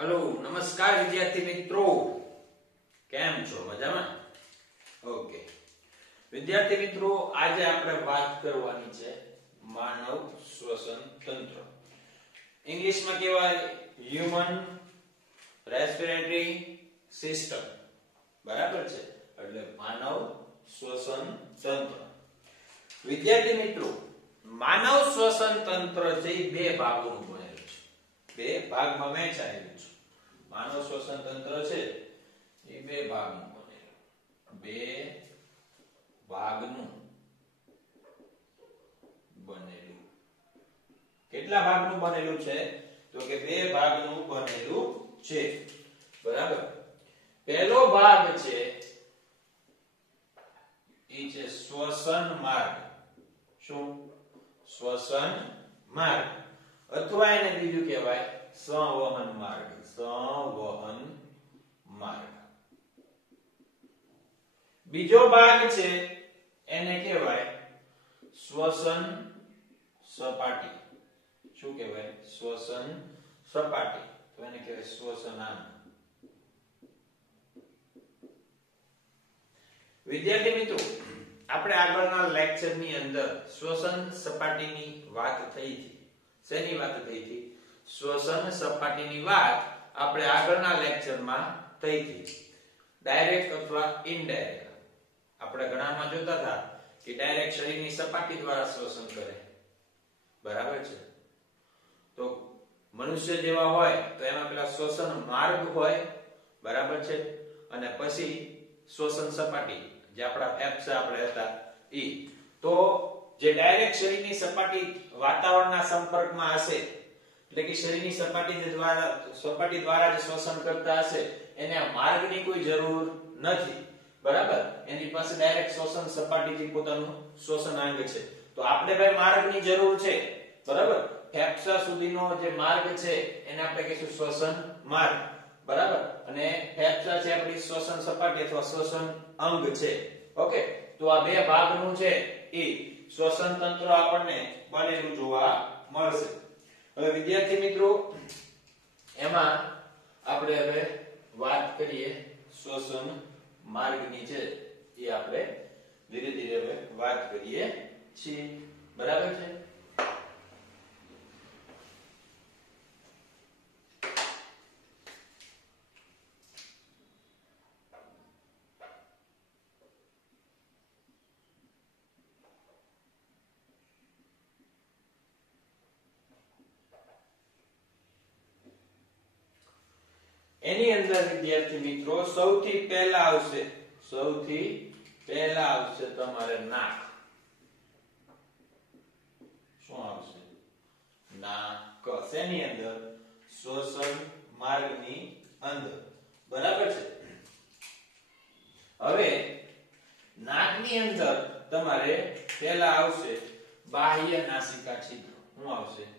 Hello नमस्कार विद्यार्थी मित्रों केम छो मजामा ओके विद्यार्थी मित्रों आज આપણે વાત કરવાની છે માનવ શ્વસન તંત્ર ઇંગ્લિશ માં કહેવાય હ્યુમન રેસ્પિરેટરી સિસ્ટમ બરાબર છે એટલે માનવ શ્વસન તંત્ર વિદ્યાર્થી મિત્રો માનવ શ્વસન તંત્ર છે બે ભાગોનું બનેલું છે બે ભાગમાં વહેંચાયેલું છે માનવ શ્વસન તંત્ર છે એ બે ભાગનું બનેલું બે ભાગનું બનેલું કેટલા ભાગનું બનેલું છે તો કે બે ભાગનું બનેલું છે બરાબર પહેલો ભાગ છે એ છે શ્વસન માર્ગ શું શ્વસન માર્ગ અથવા એને બીજું કહેવાય સંવહન માર્ગ સંવહન માર્ગ બીજો ભાગ છે એને કહેવાય શ્વસન સપાટી શું કહેવાય શ્વસન સપાટી તો એને કહેવાય શ્વસનાંગ વિદ્યાર્થી મિત્રો આપણે આગળના લેક્ચર ની અંદર શ્વસન સપાટીની વાત થઈ હતી શેની વાત થઈ હતી શ્વસન સપાટીની વાત આપણે આગળના લેક્ચરમાં થઈ હતી ડાયરેક્ટ અથવા ઇનડાયરેક્ટ આપણે ઘણામાં જોતા હતા કે ડાયરેક્ટ શરીરની સપાટી દ્વારા શ્વસન કરે બરાબર છે તો મનુષ્ય જેવા હોય તો એમાં પેલા શ્વસન માર્ગ હોય બરાબર છે અને પછી શ્વસન સપાટી જે આપણા ફેફસા આપણે હતા ઈ તો જે ડાયરેક્ટ શરીરની સપાટી વાતાવરણના સંપર્કમાં હશે એટલે કે શરીરની સપાટી દ્વારા જે શ્વસન કરતા હશે એને આ માર્ગની કોઈ જરૂર નથી બરાબર એની પાસે ડાયરેક્ટ શ્વસન સપાટીથી પોતાનું શ્વસનાંગ છે તો આપણે ભાઈ માર્ગની જરૂર છે બરાબર ફેફસા સુધીનો જે માર્ગ છે એને આપણે કહીશું શ્વસન માર્ગ બરાબર અને ફેફસા છે આપણી શ્વસન સપાટી અથવા શ્વસન અંગ છે ઓકે તો આ બે ભાગનું છે એ શ્વસન તંત્ર આપણને બનેલું જોવા મળશે હવે વિદ્યાર્થી મિત્રો એમાં આપણે હવે વાત કરીએ શ્વસન માર્ગની છે એ આપણે ધીરે ધીરે હવે વાત કરીએ છીએ બરાબર છે એની અંદર વિદ્યાર્થી મિત્રો સૌથી પહેલા આવશે તમારે નાક શું આવશે નાક શેની અંદર શ્વસન માર્ગની અંદર બરાબર છે હવે નાકની અંદર તમારે પહેલા આવશે બાહ્ય નાસિકા છિદ્ર શું આવશે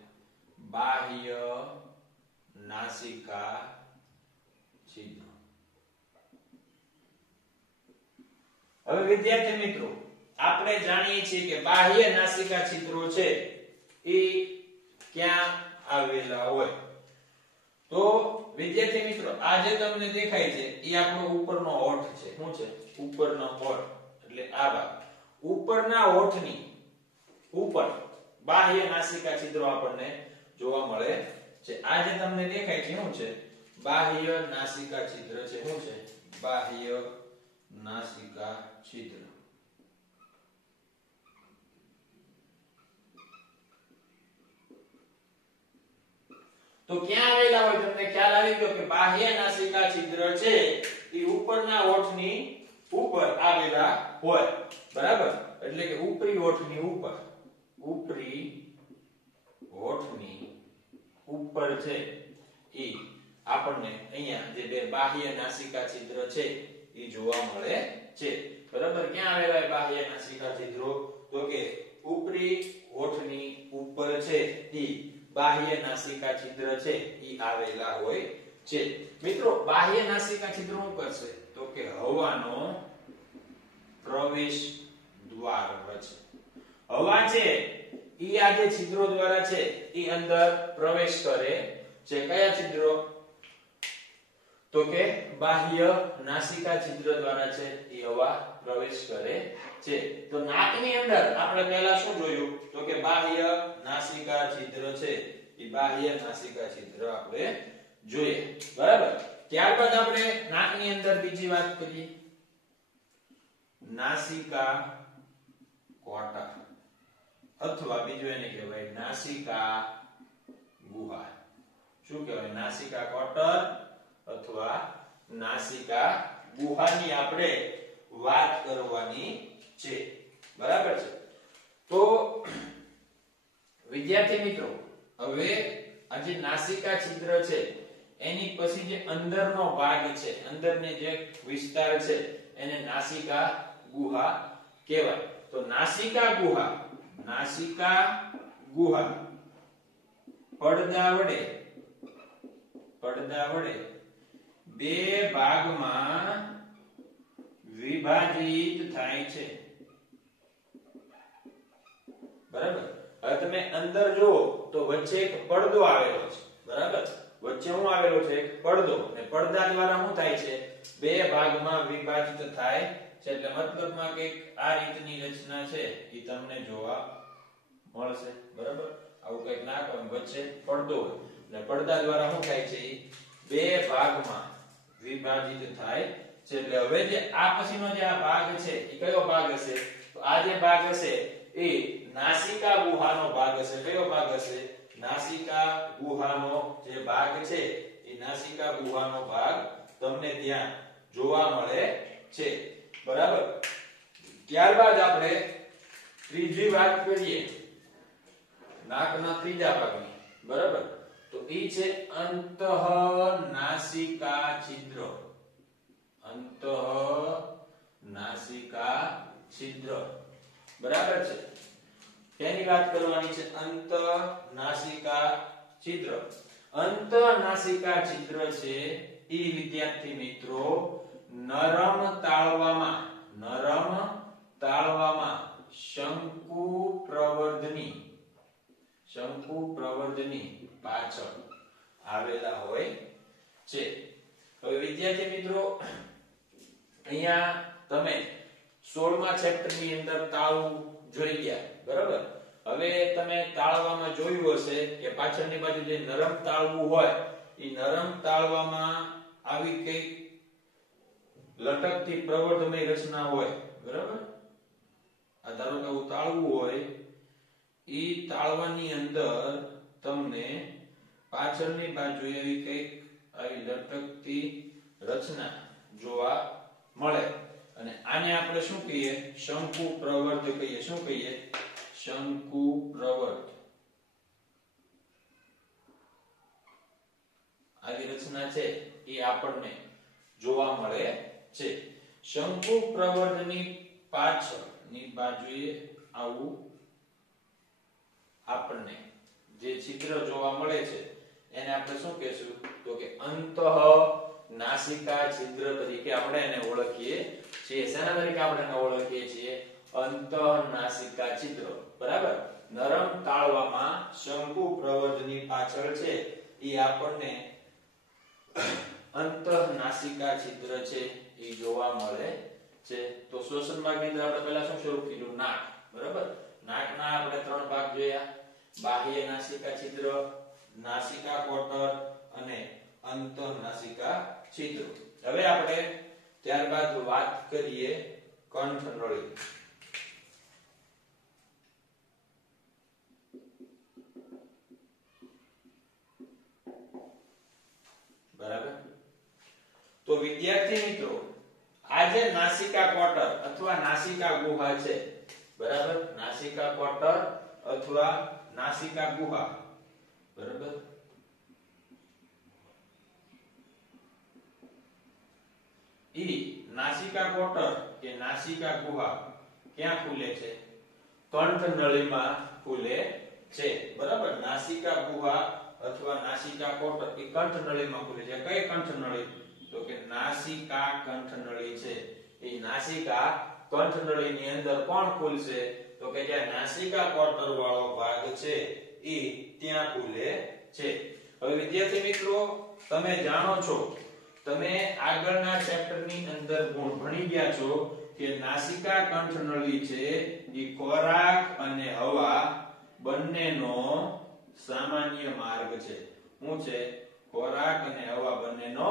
બાહ્ય નાસિકા છિદ્ર હવે વિદ્યાર્થી મિત્રો આપણે જાણીએ છીએ કે બાહ્ય નાસિકા છિદ્રો છે એ ક્યાં આવેલા હોય તો વિદ્યાર્થી મિત્રો આ જે તમને દેખાય છે એ આપણો ઉપરનો હોઠ છે શું છે ઉપરનો હોઠ એટલે આ ભાગ ઉપરના હોઠની ઉપર બાહ્ય નાસિકા છિદ્રો આપણને જોવા મળે છે આ જે તમને દેખાય છે શું છે બાહ્ય નાસિકા છિદ્ર છે શું છે બાહ્ય નાસિકા છિદ્ર તો ક્યાં આવેલા હોય તમને ખ્યાલ આવી ગયો કે બાહ્ય નાસિકા છિદ્ર છે એ ઉપરના હોઠની ઉપર આવેલા હોય બરાબર એટલે કે ઉપરી હોઠની ઉપર છે એ આપણને અહીંયા જે બે બાહ્ય નાસિકા છિદ્ર છે એ જોવા મળે છે બરાબર ક્યાં આવેલા બાહ્ય નાસિકા છિદ્રો તો કે ઉપરી હોઠની ઉપર છે એ બાહ્ય નાસિકા છિદ્ર છે એ આવેલા હોય છે મિત્રો બાહ્ય નાસિકા છિદ્ર શું કરશે તો કે હવાનો પ્રવેશ દ્વાર છે હવા છે ઈ આ જે છિદ્રો દ્વારા છે ઈ અંદર પ્રવેશ કરે છે કયા છિદ્રો તો કે બાહ્ય નાસિકા છિદ્ર દ્વારા છે એ હવા પ્રવેશ કરે છે. તો નાકની અંદર આપણે પહેલા શું જોયું તો કે બાહ્ય નાસિકા છિદ્ર છે એ બાહ્ય નાસિકા છિદ્ર આપણે જોઈએ. બરાબર. ત્યારબાદ આપણે નાકની અંદર બીજી વાત કરીએ, નાસિકા કોટર અથવા બીજું એને કહેવાય નાસિકા ગુહા. શું કહેવાય? નાસિકા કોટર અથવા નાસિકા ગુહાની આપણે વાત કરવાની છે. બરાબર છે. તો વિદ્યાર્થી મિત્રો, હવે આ જે નાસિકા છિદ્ર છે એની પછી જે અંદરનો ભાગ છે, અંદરની જે વિસ્તાર છે એને નાસિકા ગુહા કહેવાય. તો નાસિકા ગુહા પડદા વડે બે ભાગમાં વિભાજિત થાય છે. બરાબર. હવે તમે અંદર જુઓ તો વચ્ચે એક પડદો આવેલો છે. બરાબર. વચ્ચે શું આવેલો છે? એક પડદો. અને પડદા દ્વારા શું થાય છે? બે ભાગમાં વિભાજિત થાય છે. એટલે મતલબમાં કે આ રીતની રચના છે એ તમને જોવા મળશે. બરાબર. આવું કંઈક નાક હોય, વચ્ચે પડદો હોય અને પડદા દ્વારા શું થાય છે? બે ભાગમાં વિભાજિત થાય છે. એટલે હવે જે આ પછીનો જે આ ભાગ છે એ કયો ભાગ હશે? તો આ જે ભાગ હશે એ નાસિકા ગુહાનો ભાગ હશે. કયો ભાગ હશે? નાસિકા ગુહાનો જે ભાગ છે એ નાસિકા ગુહાનો ભાગ તમને ત્યાં જોવા મળે છે. બરાબર. ત્યારબાદ આપણે ત્રીજી વાત કરીએ નાકના ત્રીજા ભાગની. બરાબર. તો ઈ છે અંતઃનાસિકા છિદ્ર. અંતઃનાસિકા છિદ્ર. બરાબર છે. તેની વાત કરવાની છે. અંતઃનાસિકા છિદ્ર. અંતઃનાસિકા છિદ્ર છે ઈ વિદ્યાર્થી મિત્રો નરમ તાળવામાં શંકુ પ્રવર્ધની પાછળ આવેલા હોય છે. હવે વિદ્યાર્થી મિત્રો, અહીંયા તમે 16મા ચેપ્ટર ની અંદર તાળવું જોઈ ગયા. બરાબર. હવે તમે તાળવામાં જોયું હશે કે પાછળની બાજુ જે નરમ તાળવું હોય એ નરમ તાળવામાં આવી કઈ લટકતી પ્રવર્ધમય રચના હોય. બરાબર. આ ધારો કે આવું તાળવું હોય, ઈ તાળવાની અંદર તમને પાછળની બાજુ એવી કઈક આવી લટકતી રચના જોવા મળે. અને આને આપણે શું કહીએ? શંકુ પ્રવર્ધ કહીએ. શું કહીએ? શંકુ પ્રવર્ધ. આવી રચના છે એ આપણને જોવા મળે છે. શંકુ પ્રવર્ધની પાછળની બાજુએ આવું આપણને જે છિદ્ર જોવા મળે છે એને આપણે શું કહેશું? તો કે અંતઃનાસિકા છિદ્ર તરીકે આપણે એને ઓળખીએ છીએ. શેના તરીકે આપણે એને ઓળખીએ છીએ? અંતઃનાસિકા છિદ્ર. બરાબર. નરમ તાળવામાં શંકુ પ્રવર્ધની પાછળ છે એ આપણને અંતઃનાસિકા છિદ્ર છે એ જોવા મળે છે. તો શ્વસન માર્ગની અંદર આપણે પહેલા શું શરૂ કર્યું? નાક. બરાબર. નાકના આપણે 3 ભાગ જોયા: બાહ્ય નાસિકા છિદ્ર, નાસિકા કોટર અને અંતઃનાસિકા છિદ્ર. હવે આપણે ત્યારબાદ વાત કરીએ કંઠનળી. બરાબર. તો વિદ્યાર્થી મિત્રો, આ જે નાસિકા કોટર અથવા નાસિકા ગુહા છે, બરાબર, નાસિકા કોટર અથવા નાસિકા ગુહા, બરાબર, ઈ નાસિકા કોટર કે નાસિકા ગુહા ક્યાં ખુલે છે? કંઠનળીમાં ખુલે છે. બરાબર. નાસિકા ગુહા અથવા નાસિકા કોટર એ કંઠનળીમાં ખુલે છે. કઈ કંઠનળી? તો કે નાસિકા કંઠનળી છે. એ નાસિકા કંઠનળીની અંદર કોણ ખુલશે? તો કે જે નાસિકા કોટર વાળો ભાગ છે એ ત્યાં ખુલે છે. હવે વિદ્યાર્થી મિત્રો, તમે જાણો છો તમે આગળના ચેપ્ટરની અંદર ભણી ગયા છો કે નાસિકા કંઠ નળી છે એ ખોરાક અને હવા બંનેનો સામાન્ય માર્ગ છે. શું છે? ખોરાક અને હવા બંનેનો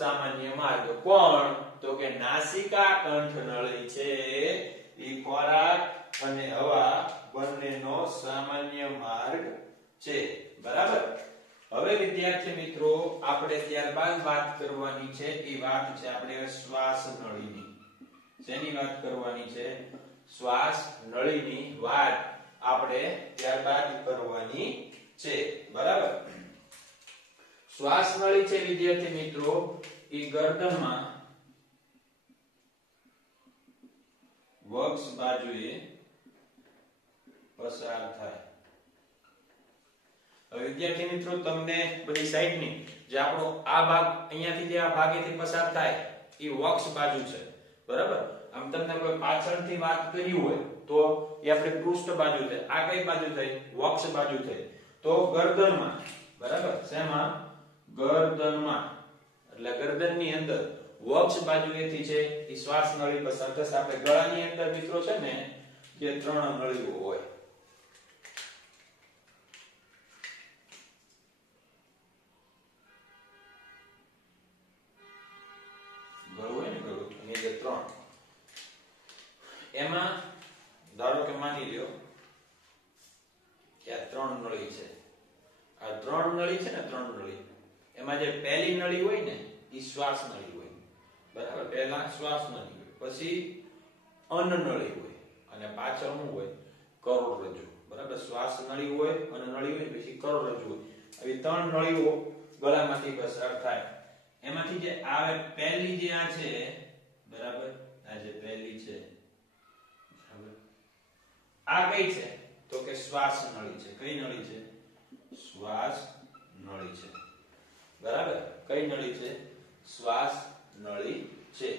સામાન્ય માર્ગ. કોણ? તો કે નાસિકા કંઠ નળી છે એ ખોરાક અને હવા બંનેનો સામાન્ય માર્ગ છે. બરાબર. હવે વિદ્યાર્થી મિત્રો આપણે ત્યારબાદ વાત કરવાની છે એ વાત છે આપણે શ્વાસ નળીની. શેની વાત કરવાની છે? શ્વાસ નળીની વાત આપણે ત્યારબાદ કરવાની છે. બરાબર. શ્વાસ નળી છે વિદ્યાર્થી મિત્રો એ ગરદનમાં વક્ષ બાજુએ પસાર થાય. હવે વિદ્યાર્થી મિત્રો તમને બધી સાઈડની જે આપણો આ ભાગ અહીંયાથી જે આ ભાગેથી પસાર થાય એ વક્ષ બાજુ છે. બરાબર. આમ તમને કોઈ પાછળથી વાત કરી હોય તો એ આપણે પૃષ્ઠ બાજુ થાય. આ કઈ બાજુ થઈ? વક્ષ બાજુ થઈ. તો ગરદનમાં, બરાબર, શેમાં? ગરદનમાં, એટલે ગરદનની અંદર વક્ષ બાજુએથી છે એ શ્વાસ નળી પસાર થશે. આપણે ગળાની અંદર મિત્રો છે ને જે 3 નળીઓ હોય, એમાં ધારો કે માની લ્યો કે આ 3 નળી છે. આ 3 નળી છે ને, 3 નળી, એમાં જે પહેલી નળી હોય ને એ શ્વાસ નળી હોય. બરાબર. પહેલા શ્વાસ નળી હોય, પછી અન્ન નળી હોય અને પાછળ શું હોય? કરોડરજ્જુ. બરાબર. શ્વાસ નળી હોય, અન્ન નળી હોય, પછી કરોડરજ્જુ હોય. આવી 3 નળીઓ ગળામાંથી પસાર થાય. એમાંથી જે આવે પહેલી જે આ છે, બરાબર, આ જે પહેલી છે, આ કઈ છે? તો કે શ્વાસ નળી છે. કઈ નળી છે? શ્વાસ નળી છે. બરાબર. કઈ નળી છે? શ્વાસ નળી છે.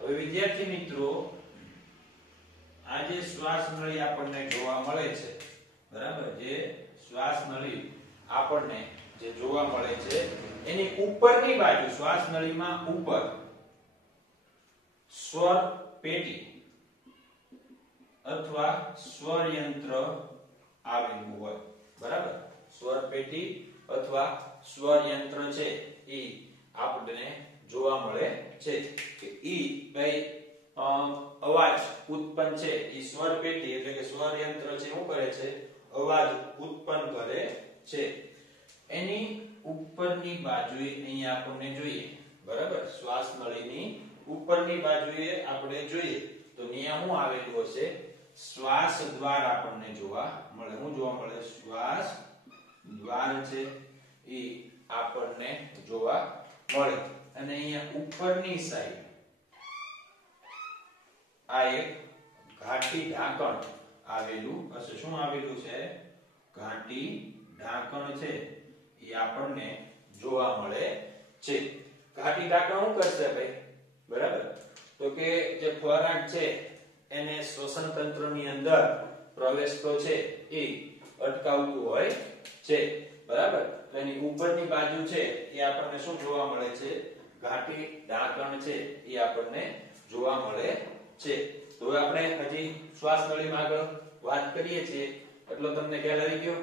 હવે વિદ્યાર્થી મિત્રો આ જે શ્વાસ નળી આપણને જોવા મળે છે, બરાબર, જે શ્વાસ નળી આપણને જે જોવા મળે છે એની ઉપરની બાજુ, શ્વાસ નળીમાં ઉપર સ્વર પેટી અથવા સ્વર યંત્ર આવેલું હોય. બરાબર. સ્વર પેટી અથવા સ્વર યંત્ર છે એ આપણને જોવા મળે છે કે ઈ કઈ અવાજ ઉત્પન્ન છે. ઈ સ્વર પેટી એટલે કે સ્વર યંત્ર છે શું કરે છે? અવાજ ઉત્પન્ન કરે છે. એની ઉપરની બાજુએ અહીંયા આપણને જોઈએ. બરાબર. શ્વાસ નળીની ઉપરની બાજુએ આપણે જોઈએ તો અહીંયા શું આવેલું હશે? શ્વાસ દ્વાર આપણને જોવા મળે. શું જોવા મળે? શ્વાસ દ્વાર છે એ આપણને જોવા મળે. અને અહીંયા ઉપરની સાઈડ આ એક ઘાટી ઢાંકણ આવેલું હશે. શું આવેલું છે? ઘાટી ઢાંકણ છે એ આપણને જોવા મળે છે. ઘાટી ઢાંકણ શું કરશે ભાઈ? બરાબર. તો કે જે ખોરાક છે એને શ્વસન તંત્રની અંદર પ્રવેશતો છે એ અટકાવતું હોય છે. બરાબર. તો એની ઉપરની બાજુ છે એ આપણને શું જોવા મળે છે? ઘાટી ઢાંકણ છે એ આપણને જોવા મળે છે. તો હવે આપણે હજી શ્વાસ નળીમાં આગળ વાત કરીએ છીએ એટલો તમને ખ્યાલ આવી ગયો?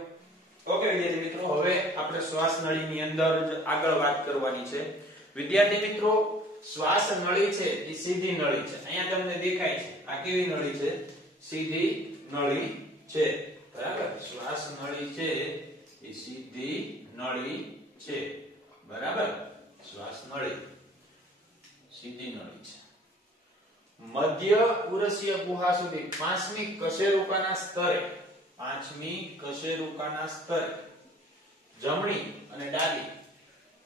ઓકે વિદ્યાર્થી મિત્રો, હવે આપણે શ્વાસ નળીની અંદર જ આગળ વાત કરવાની છે. વિદ્યાર્થી મિત્રો શ્વાસ નળી છે એ સીધી નળી છે. અહીંયા તમને દેખાય છે આ કેવી નળી છે? સીધી નળી છે. બરાબર. શ્વાસ નળી છે એ સીધી નળી છે. બરાબર. શ્વાસ નળી સીધી નળી છે. મધ્ય ઉરસીય ગુહા સુધી 5મી કશેરુકાના સ્તરે, 5મી કશેરુકાના સ્તરે જમણી અને ડાબી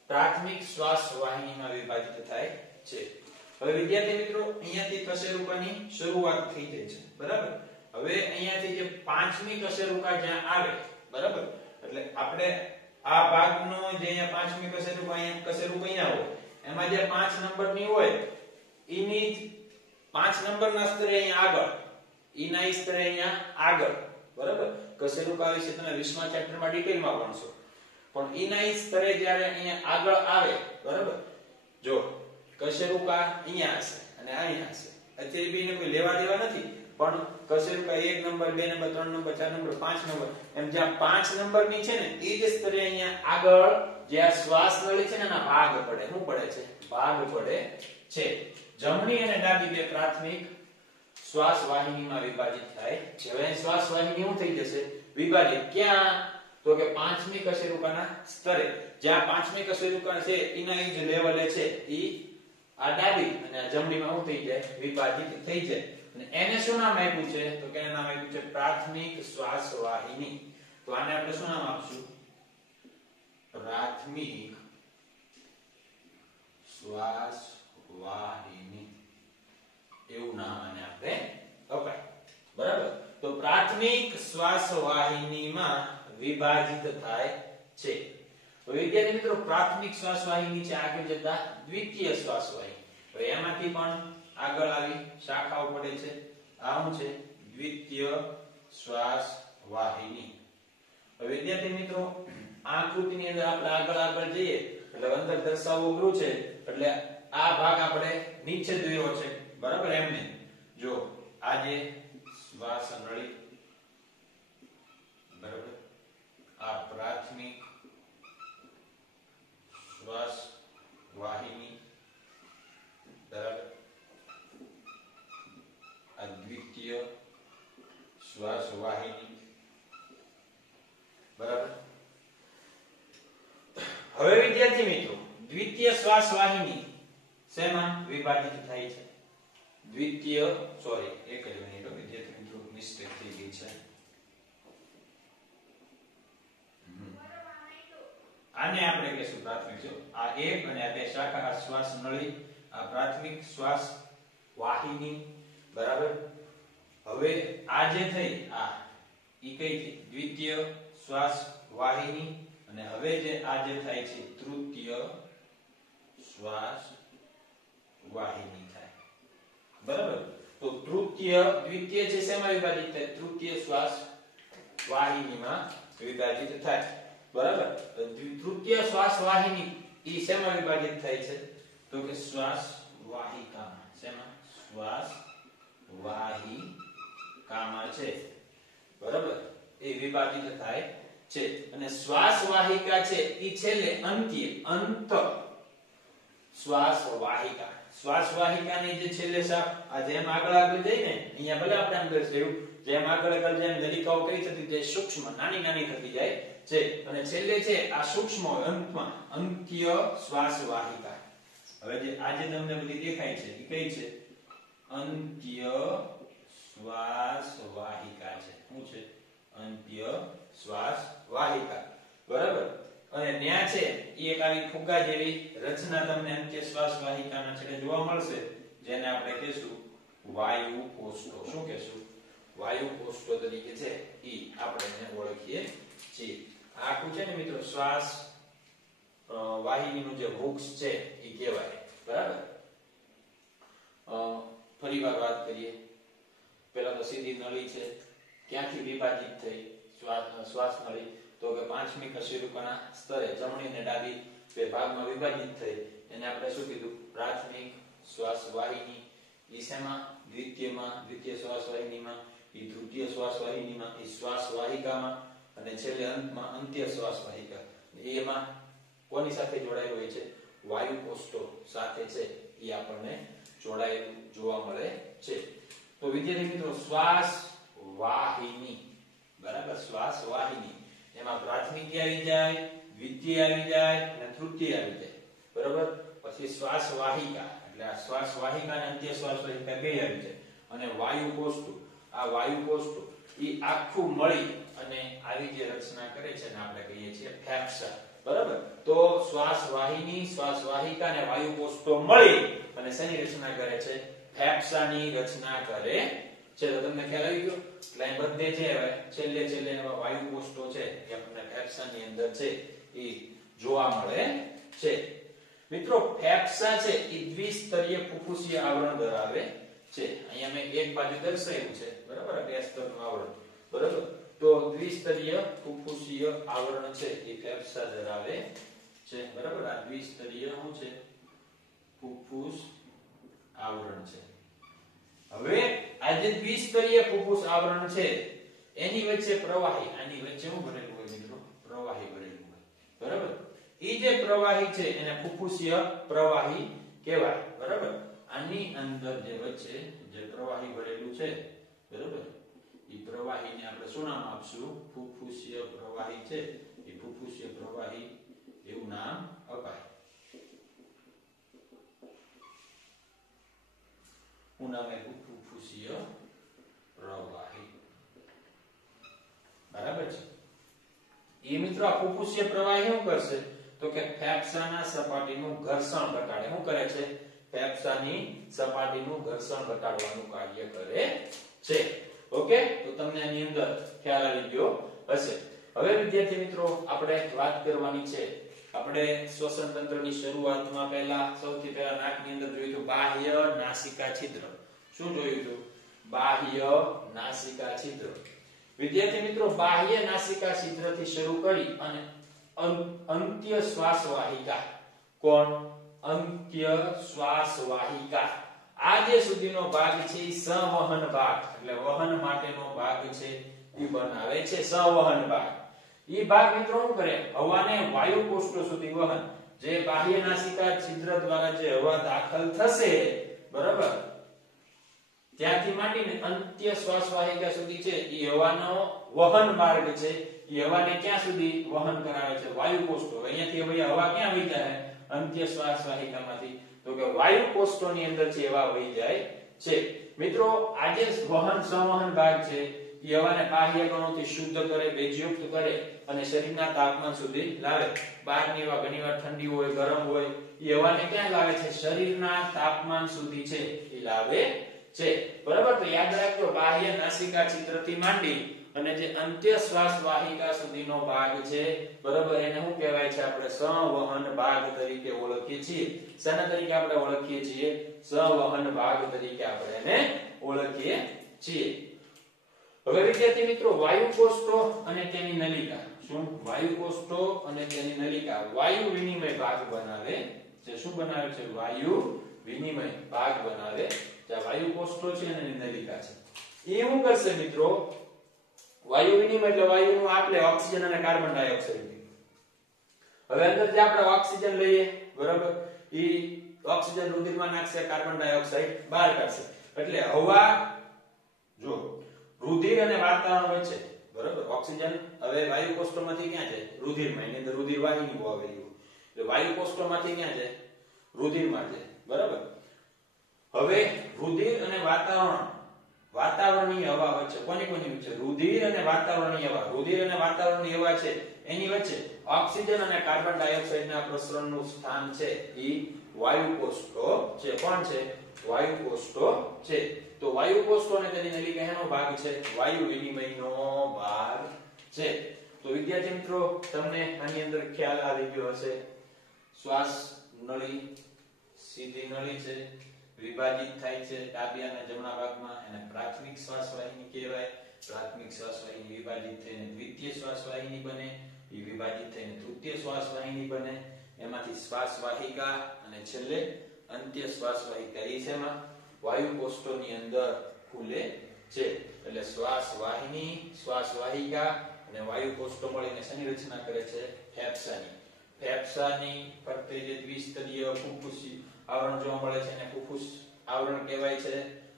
પ્રાથમિક શ્વાસ વાહિનીમાં વિભાજિત થાય છે. હવે વિદ્યાર્થી મિત્રો અહીંયાથી કશેરુકાની શરૂઆત થઈ જાય છે. બરાબર. હવે અહીંયાથી જે 5મી કશેરુકા જ્યાં આવે, બરાબર, એટલે આપણે આ ભાગનો જે અહીંયા 5મી કશેરુકા, અહીંયા કશેરુકા અહીંયા હોય, એમાં જે 5 નંબરની હોય એની 5 નંબરના સ્તરે અહીંયા આગળ, ઈના સ્તરે અહીંયા આગળ, બરાબર. કશેરુકા વિશે તમે 20મા ચેપ્ટરમાં ડિટેલમાં ભણશો. પણ ઈના સ્તરે જ્યારે અહીંયા આગળ આવે, બરાબર, જો કશેરુકા અહીંયા હશે અને અહીંયા હશે. અત્યારે બેને કોઈ લેવા દેવા નથી, પણ કશેરુકા 1 number 2 number 3 number 4 number 5 number એમ જ્યાં 5 નંબરની છે ને એ જ સ્તરે અહીંયા આગળ જે આ શ્વાસ નળી છે ને એના ભાગ પડે. શું પડે છે? ભાગ પડે છે. જમણી અને ડાબી બે પ્રાથમિક શ્વાસ વાહિનીમાં વિભાજિત થાય છે. હવે શ્વાસ વાહિની શું થઈ જશે? વિભાજિત. ક્યાં? તો કે પાંચમી કશેરુકાના સ્તરે. જ્યાં પાંચમી કશેરુકા છે એના એ જ લેવલે છે ઈ આ ડાબી અને આ જમણીમાં શું થઈ જાય? વિભાજિત થઈ જાય. અને એને શું નામ આપ્યું છે? તો કે એનું નામ આપ્યું છે પ્રાથમિક શ્વાસ વાહિની. તો આને આપણે શું નામ આપશું? પ્રાથમિક શ્વાસ વાહિની એવું નામ આને આપણે અપાય. બરાબર? તો પ્રાથમિક શ્વાસ વાહિનીમાં વિભાજિત થાય છે. તો વિદ્યાર્થી મિત્રો પ્રાથમિક શ્વાસ વાહિની છે આગળ જતા દ્વિતીય શ્વાસ વાહિની. હવે એમાંથી પણ આગળ આવી શાખાઓ પડે છે. આ શું છે? દ્વિતીય શ્વાસ વાહિની. હવે વિદ્યાર્થી મિત્રો આ આકૃતિની અંદર આપણે આગળ જઈએ એટલે અંદર દર્શાવવું અઘરું છે એટલે આ ભાગ આપણે નીચે દોર્યો છે. બરાબર? એમને જો આ જે શ્વાસ નળી, બરાબર, આ પ્રાથમિક શ્વાસ વાહિની, બરાબર, આ દ્વિતીય શ્વાસ વાહિની, બરાબર. હવે વિદ્યાર્થી મિત્રો દ્વિતીય શ્વાસ વાહિની શેમાં વિભાજિત થાય છે? દ્વિતીય એક જ મિનિટ વિદ્યાર્થી મિત્રો મિસ્ટેક થઈ ગઈ છે. આને આપણે કહેશું પ્રાથમિક. જો આ એક અને આ બે શાખા, આ શ્વાસ નળી, આ પ્રાથમિક શ્વાસ વાહિની, બરાબર. હવે આ જે થઈ આ ઈ કઈ થઈ? દ્વિતીય શ્વાસ વાહિની. અને હવે જે આ જે થાય છે તૃતીય શ્વાસ વાહિની થાય. બરાબર? તો દ્વિતીય છે શેમાં વિભાજિત થાય? તૃતીય શ્વાસ વાહિનીમાં વિભાજિત થાય. બરાબર? તૃતીય શ્વાસ વાહિની ઈ શેમાં વિભાજિત થાય છે? તો કે શ્વાસ વાહિકામાં. શેમાં? શ્વાસ વાહિકામાં છે. બરાબર? એ વિભાજિત થાય છે. અને શ્વાસ વાહિકા છે ઈ છેલ્લે અંત શ્વાસ વાહિકા. શ્વાસ વાહિકાની જે છેલ્લે આ જેમ આગળ જઈને અહીંયા ભલે આપણે આમ દર્શાવ્યું, જેમ આગળ જેમ નલિકાઓ કઈ થતી જાય સૂક્ષ્મ નાની થતી જાય છે. અને છેલ્લે છે આ સૂક્ષ્મ અંતમાં અંત્ય શ્વાસ વાહિકા. હવે જે આજે તમને બધી દેખાય છે એ કઈ છે? અંત્ય શ્વાસ વાહિકા છે. શું છે? અંત્ય શ્વાસ વાહિકા. બરાબર? અને ત્યાં છે એ એક આવી ફુગ્ગા જેવી રચના તમને અંત્ય શ્વાસ વાહિકાના છેડે જોવા મળશે, જેને આપણે કહેશું વાયુ કોષ્ઠો. શું કહેશું? વાયુ કોષ્ઠો તરીકે છે ઈ આપણે એને ઓળખીએ છીએ. આખું છે ને મિત્રો શ્વાસ વાહિનીનું જે વૃક્ષ છે એ કહેવાય. બરાબર? ફરીવાર વાત કરીએ. પહેલા તો સીધી નળી છે, ક્યાંથી વિભાજિત થઈ શ્વાસ નળી? તો કે પાંચમી કશેરુકાના સ્તરે જમણી અને ડાબી બે ભાગમાં વિભાજિત થઈ. એને આપણે શું કીધું? પ્રાથમિક શ્વાસ વાહિની. ઈસેમાં દ્વિતીય શ્વાસ વાહિનીમાં, ઈ તૃતીય શ્વાસ વાહિનીમાં, ઈ શ્વાસ વાહિકામાં અને છેલ્લે અંતમાં અંત્ય શ્વાસ વાહિકા. એમાં કોની સાથે જોડાયેલું હોય છે? વાયુ કોષ્ઠો સાથે છે એ આપણને જોડાયેલું જોવા મળે છે. તો વિદ્યાર્થી મિત્રો શ્વાસ વાહિની, બરાબર, શ્વાસ વાહિની એમાં પ્રાથમિક આવી જાય, દ્વિતીય આવી જાય અને તૃતીય આવી જાય. બરાબર? પછી શ્વાસ વાહિકા એટલે આ શ્વાસ વાહિકા અને અંત્ય શ્વાસ વાહિકા બે આવી જાય. અને વાયુ કોષ્ઠો, આ વાયુ કોષ્ઠો એ આખું મળી અને આવી જે રચના કરે છે ને આપણે કહીએ છીએ ફેફસા. બરાબર? તો શ્વાસ વાહિની, શ્વાસ વાહિકા અને વાયુ કોષ્ઠો મળી અને શેની રચના કરે છે? ફેફસાની રચના કરે છે. તો તમને ખ્યાલ આવી ગયો? એટલે બધે છે છેલ્લે વાયુ કોષ્ઠો છે એ આપણને ફેફસાની અંદર છે એ જોવા મળે છે. મિત્રો ફેફસા છે એ દ્વિસ્તરીય ફુફુસીય આવરણ ધરાવે છે. અહીંયા મેં એક બાજુ દર્શાવ્યું છે. બરાબર? બે સ્તરનું આવરણ. બરાબર? તો દ્વિસ્તરીય ફુફુસીય આવરણ છે એ ફેફસા ધરાવે છે. બરાબર? આ દ્વિસ્તરીય શું છે? ફુફુસ આવરણ છે. હવે આ જે દ્વિસ્તરીય ફુફુસ આવરણ છે એની વચ્ચે પ્રવાહી, આની વચ્ચે શું ભરેલું હોય મિત્રો? પ્રવાહી ભરેલું હોય. બરાબર? ઈ જે પ્રવાહી છે એને ફુફુસીય પ્રવાહી કહેવાય. બરાબર? આની અંદર જે વચ્ચે જે પ્રવાહી ભરેલું છે, બરાબર, ઈ પ્રવાહીને આપણે શું નામ આપશું? ફુફુસીય પ્રવાહી છે. ઈ ફુફુસીય પ્રવાહી એવું નામ અપાય. હું નામ આપ્યું? ફુફુસીય પ્રવાહી. બરાબર છે? એ મિત્રો આ ફુફુસીય પ્રવાહી શું કરશે? તો કે ફેફસાના સપાટીનું ઘર્ષણ ઘટાડે. શું કરે છે? ફેફસાની સપાટીનું ઘર્ષણ ઘટાડવાનું કાર્ય કરે છે. ઓકે, તો તમને આની અંદર ખ્યાલ આવી ગયો હશે. હવે વિદ્યાર્થી મિત્રો આપણે વાત કરવાની છે. આપણે શ્વસન તંત્રની શરૂઆતમાં સૌથી પહેલા નાકની અંદર જોયું હતું બાહ્ય નાસિકા છિદ્ર. શું જોયું હતું? બાહ્ય નાસિકા છિદ્ર. વિદ્યાર્થી મિત્રો બાહ્ય નાસિકા છિદ્રથી શરૂ કરી અને અંત્ય શ્વાસ વાહિકા. કોણ? અંત્ય શ્વાસ વાહિકા. આ જે સુધીનો ભાગ છે એ સંવહન ભાગ, એટલે વહન માટેનો ભાગ છે એ બનાવે છે. સંવહન ભાગ. ઈ ભાગ મિત્રો શું કરે? હવાને વાયુ કોષો સુધી વહન. જે બાહ્ય નાસિકા છિદ્ર દ્વારા જે હવા દાખલ થશે, બરાબર, ત્યાંથી માંડીને અંત્ય શ્વાસ વાહિકા સુધી છે એ હવાનો વહન માર્ગ છે. એ હવાને ક્યાં સુધી વહન કરાવે છે? વાયુ કોષો. અહીંયાથી હવે હવા ક્યાં વહી જાય? અંત્ય શ્વાસ વાહિકામાંથી. તો કે વાયુ કોષોની અંદર છે હવા વહી જાય છે. મિત્રો આ જે વહન સંવહન ભાગ છે એ હવાને બાહ્ય કણોથી શુદ્ધ કરે, ભેજયુક્ત કરે અને શરીરના તાપમાન સુધી લાવે. બહારની હવા ઘણીવાર ઠંડી હોય, ગરમ હોય, એ હવાને ક્યાં લાવે છે? શરીરના તાપમાન સુધી છે એ લાવે છે. બરાબર? તો યાદ રાખજો બાહ્ય નાસિકા છિદ્રથી માંડી અને જે અંત્ય શ્વાસ વાહિકા સુધીનો ભાગ છે, બરાબર, એને શું કહેવાય છે? આપણે સંવહન ભાગ તરીકે ઓળખીએ છીએ. શેના તરીકે આપણે ઓળખીએ છીએ? સંવહન ભાગ તરીકે આપણે એને ઓળખીએ છીએ. હવે વિદ્યાર્થી મિત્રો વાયુ કોષો અને તેની નલિકા. શું? વાયુ કોષો અને તેની નલિકા વાયુ વિનિમય ભાગ બનાવે છે. શું બનાવે છે? વાયુ વિનિમય ભાગ બનાવે છે. વાયુ કોષો છે અને એની નલિકા છે. એ શું કરશે મિત્રો? વાયુ વિનિમય એટલે વાયુનું આપલે ઓક્સિજન અને કાર્બન ડાયોક્સાઇડ. હવે અંદર જે આપણે ઓક્સિજન લઈએ, બરાબર, એ ઓક્સિજન રુધિરમાં નાખશે, કાર્બન ડાયોક્સાઇડ બહાર કાઢશે. એટલે હવા, જો રુધિર અને વાતાવરણ વચ્ચે, બરાબર, ઓક્સિજન હવે વાયુ કોષોમાંથી ક્યાં છે? રુધિરમાં. એની અંદર રુધિર વાહિની આવેલી હોય. એટલે વાયુ કોષોમાંથી ક્યાં છે? રુધિરમાં છે. બરાબર? હવે રુધિર અને વાતાવરણીય હવા વચ્ચે કોની વચ્ચે? રુધિર અને વાતાવરણીય હવા. રુધિર અને વાતાવરણીય હવા છે એની વચ્ચે ઓક્સિજન અને કાર્બન ડાયોક્સાઇડના પ્રસરણનું સ્થાન છે એ વાયુ કોષો છે. કોણ છે? વાયુ કોષો છે. તો વાયુ કોષો અને તેની નલિકા એનો ભાગ છે? વાયુ વિનિમયનો ભાગ છે. તો વિદ્યાર્થી મિત્રો તમને આની અંદર ખ્યાલ આવી ગયો હશે. શ્વાસ નળી સીધી નળી છે, વિભાજિત થાય છે ડાબી અને જમણા ભાગમાં. એને પ્રાથમિક શ્વાસ વાહિની કહેવાય. પ્રાથમિક શ્વાસ વાહિની વિભાજિત થઈને દ્વિતીય શ્વાસ વાહિની બને. એ વિભાજિત થઈને તૃતીય શ્વાસ વાહિની બને. એમાંથી શ્વાસ વાહિકા અને છેલ્લે અંત્ય શ્વાસ વાહિકા. એ શેમાં? વાયુ કોષોની અંદર ખુલે છે. એટલે શ્વાસ વાહિની, શ્વાસ વાહિકા અને વાયુ કોષો મળીને શેની રચના કરે છે? ફેફસાની. ફેફસાની ફરતે જે દ્વિસ્તરીય ફુફ્ફુસી આવરણ જોવા મળે છે એને ફુફ્ફુસ આવરણ કહેવાય છે.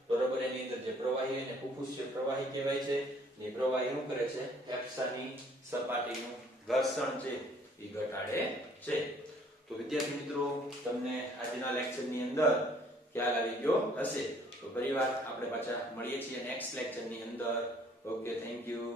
બરોબર? એની અંદર જે પ્રવાહી એને ફુફ્ફુસીય પ્રવાહી કહેવાય છે. એ પ્રવાહી શું કરે છે? ફેફસાની સપાટીનું ઘર્ષણ છે એ ઘટાડે છે. તો વિદ્યાર્થી મિત્રો તમને આજના લેક્ચરની અંદર ખ્યાલ આવી ગયો હશે. તો ફરીવાર આપણે પાછા મળીએ છીએ નેક્સ્ટ લેક્ચરની અંદર. Okay, thank you.